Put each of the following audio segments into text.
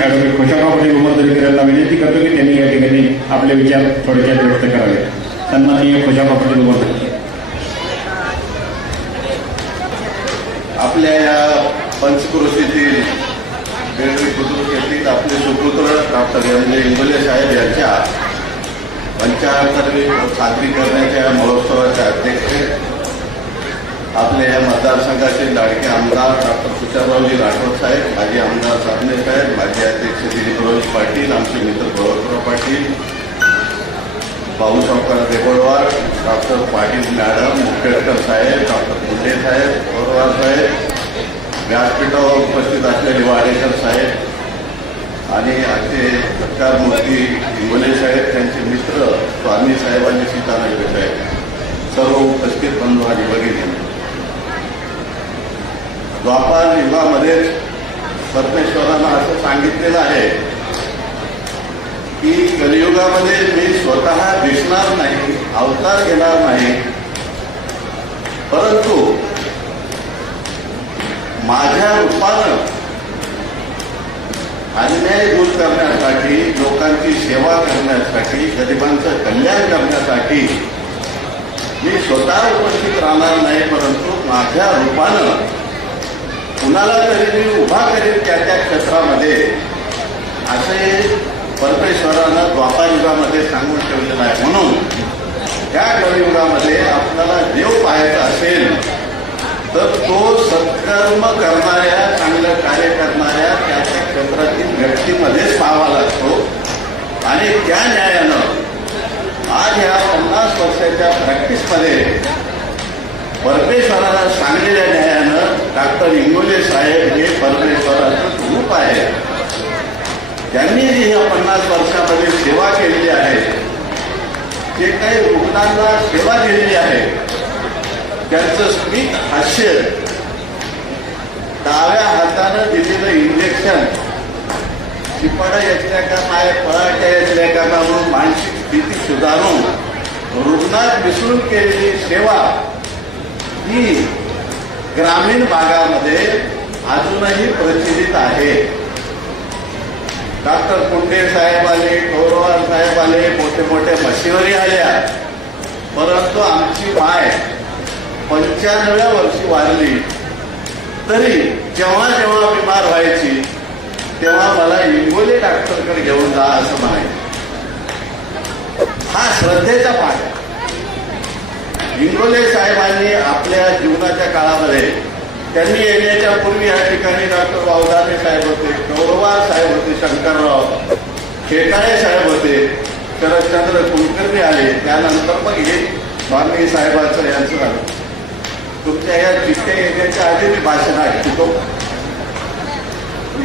Advocate खुशाबा Patel उमरदरीकरांना विनंती करतो की त्यांनी या ठिकाणी आपले विचार थोडक्यात व्यक्त करावे. सन्माननीय खुशाबा पटेल उमरदरी आपल्या या पंचक्रोशीतील वेगवेगळी बुद्रुक येथील आपले सुपुत्र डॉक्टर म्हणजे इंगोले साहेब यांच्या पंचाहत्तरवी साजरी करण्याच्या या महोत्सवाचे अध्यक्ष आपले या मतदारसंघाचे लाडके आमदार डॉक्टर तुषाररावजी राठोड साहेब माजी आमदार साधने साहेब माजी अध्यक्ष दिलीपरावजी पाटील आमचे मित्र भगवतराव पाटील भाऊसावकार देवळवार डॉक्टर पाटील मॅडम मुखेडकर साहेब डॉक्टर मुंडे साहेब पवार साहेब व्यासपीठावर उपस्थित असलेले वाडेकर साहेब आणि आजचे सत्कार मूर्ती साहेब त्यांचे मित्र स्वामी साहेबांनी आणि सीताराम साहेब सर्व उपस्थित बंधू आणि भगिनी द्वापार युगामध्ये परमेश्वरानं असं सांगितलेलं आहे की कलियुगामध्ये मी स्वतः दिसणार नाही अवतार घेणार नाही. परंतु माझ्या रूपानं अन्याय दूर करण्यासाठी लोकांची सेवा करण्यासाठी गरिबांचं कल्याण करण्यासाठी मी स्वतः उपस्थित राहणार नाही परंतु माझ्या रूपानं कुणाला तरी मी उभा करेन त्या त्या क्षेत्रामध्ये. असे परमेश्वरानं द्वापायुगामध्ये सांगून ठेवलेलं आहे. म्हणून त्या कलियुगामध्ये आपल्याला देव पाहायचा असेल तर तो सत्कर्म करणाऱ्या चांगलं कार्य करणाऱ्या त्या त्या क्षेत्रातील व्यक्तीमध्येच पाहावा लागतो. आणि त्या न्यायानं आज ह्या पन्नास वर्षाच्या प्रॅक्टिसमध्ये परमेश्वराला सांगलेल्या न्यायानं डॉक्टर इंगोले साहेब हे परमेश्वराचं रूप आहे त्यांनी जी या पन्नास वर्षामध्ये सेवा केलेली आहे जे काही रुग्णांना सेवा दिलेली आहे त्यांचं स्मित हास्य डाव्या हातानं दिलेलं इंजेक्शन शिपाडा येतल्या का माय पळाट्या येतल्या का का म्हणून मानसिक स्थिती सुधारून रुग्णात मिसळून केलेली सेवा ही ग्रामीण भागामध्ये अजूनही प्रचलित आहे. डॉक्टर कुंडे साहेब आले गौरवाल साहेब आले मोठे मोठे मशिनरी आल्या. परंतु आमची माय पंच्याण्णव्या वर्षी वारली. तरी जेव्हा जेव्हा बिमार व्हायची तेव्हा मला इंगोले डॉक्टरकडे घेऊन जा असं म्हणायचं. हा श्रद्धेचा पाठ आहे. इंगोले साहेबांनी आपल्या जीवनाच्या काळामध्ये त्यांनी येण्याच्या पूर्वी या ठिकाणी डॉक्टर बावदाने साहेब होते गौरवार साहेब होते शंकरराव खेकाळे साहेब होते शरदचंद्र कुलकर्णी आले त्यानंतर मग हे स्वामी साहेबांचं यांचं झालं. तुमच्या या चिठ्ठ्या येण्याच्या आधी मी भाषण ऐकतो.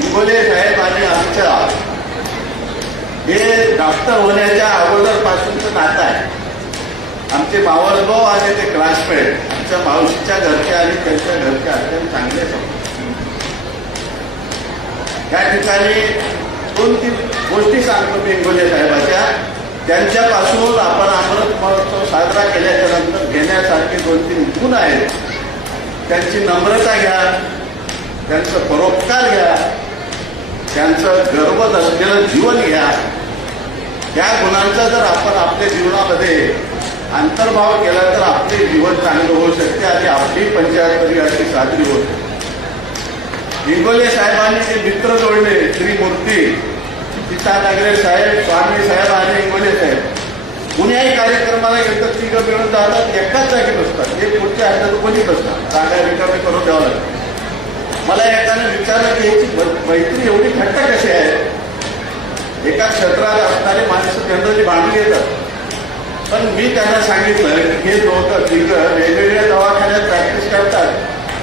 इंगोले साहेब आणि आमच्या हे डॉक्टर होण्याच्या अगोदरपासूनचं नातं आहे. आमचे मावसभाऊ आणि ते क्लासमेट आमच्या मावशीच्या घरच्या आणि त्यांच्या घरच्या अत्यंत चांगले त्या ठिकाणी दोन तीन गोष्टी सांगतो मी साहेबाच्या? त्यांच्यापासून आपण अमृत महोत्सव साजरा केल्याच्यानंतर घेण्यासारखे दोन तीन गुण आहेत. त्यांची नम्रता घ्या. त्यांचं परोपकार घ्या. त्यांचं गर्व असलेलं जीवन घ्या. त्या गुणांचा जर आपण आपल्या जीवनामध्ये अंतर्भाव केला तर आपले जीवन चांगलं होऊ शकते आणि आपली पंचायत तरी अशी साजरी होते हिंगोले साहेबांनी जे मित्र जोडले श्रीमूर्ती सीता नगरे साहेब स्वामी साहेब आणि हिंगोले साहेब. कुण्याही कार्यक्रमाला येतात तिघं मिळून जातात एकाच जागी बसतात. ते पुढच्या हातात कोणी बसतात. जागा रिकामी करून द्यावं लागतं. मला एकाने विचारलं की याची मैत्री एवढी घट्ट कशी आहे? एका क्षेत्रात असणारे माणसं जनरली भांडली येतात. पण मी त्यांना सांगितलं की हे लोक तिथं वेगवेगळ्या दवाखान्यात प्रॅक्टिस करतात.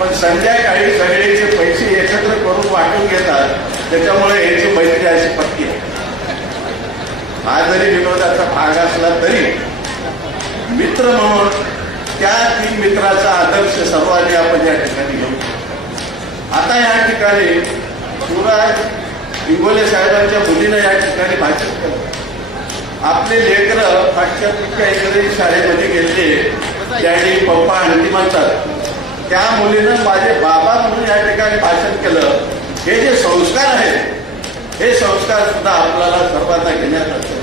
पण संध्याकाळी सगळ्याचे पैसे एकत्र करून वाटून घेतात. त्याच्यामुळे याची मैत्री अशी पक्की आहे हा जरी विनोदाचा भाग असला तरी मित्र म्हणून त्या तीन मित्राचा आदर्श सर्वांनी आपण या ठिकाणी घेऊ. आता या ठिकाणी सुराज इंगोले साहेबांच्या मुलीनं या ठिकाणी भाषण केलं. आपले लेकरं मागच्या तुमच्या इंग्रजी शाळेमध्ये गेले त्यांनी पप्पा आणखी म्हणतात त्या मुलीनं माझे बाबा म्हणून या ठिकाणी भाषण केलं. हे जे संस्कार आहेत हे संस्कार सुद्धा आपल्याला सर्वांना घेण्यात असेल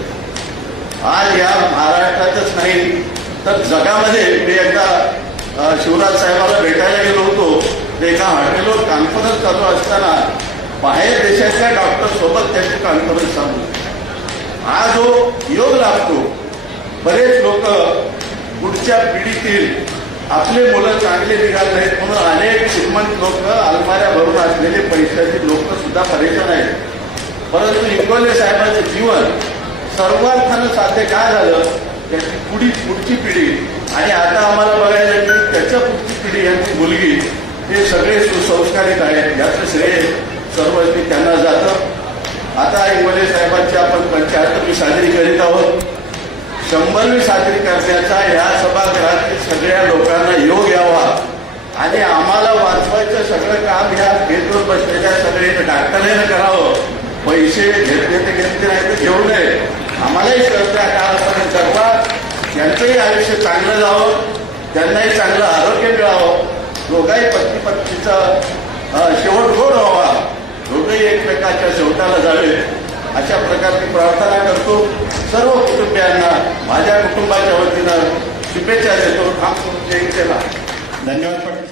आज या महाराष्ट्रातच नाही तर जगामध्ये मी एकदा शिवराज साहेबाला भेटायला गेलो होतो. एका हॉटेलवर कॉन्फरन्स चालू असताना बाहेर देशातल्या डॉक्टर सोबत त्यांची कॉन्फरन्स चालू होती. हा जो योग लागतो बरेच लोक पुढच्या पिढीतील आपले मुलं चांगले निघाले नाहीत म्हणून अनेक श्रीमंत लोक अलमाऱ्या भरून असलेले पैशाचे लोक सुद्धा परेशान आहेत. परंतु इंगोले साहेबांचं जीवन सर्वार्थानं साध्य काय झालं? त्याची पुढी पुढची पिढी. आणि आता आम्हाला बघायला की त्याच्या पुढची पिढी यांची मुलगी हे सगळे सुसंस्कारित आहेत. याचं श्रेय सर्व त्यांना जातं. आता इंगोले साहेबांची आपण पंच्याहत्तरवी साजरी करीत आहोत. शंभरवी साजरी करण्याचा या सभागृहातील सगळ्या लोकांना योग यावा आणि आम्हाला वाचवायचं सगळं काम ह्या घेतून बसलेल्या सगळे डॉक्टरने करावं. पैसे घेतले ते घेतले नाही तर घेऊ नये. आम्हालाही श्रद्धा काळापर्यंत जगवा. त्यांचंही आयुष्य चांगलं जावं. त्यांनाही चांगलं आरोग्य मिळावं. दोघाही पत्नी पत्नीचं शेवट गोड व्हावा. दोघंही एकमेकाच्या शेवटाला जावे. अशा प्रकारची प्रार्थना करतो. सर्व कुटुंबियांना माझ्या कुटुंबाच्या वतीनं शुभेच्छा देतो. थांबतो जयंतीला धन्यवाद. पटकन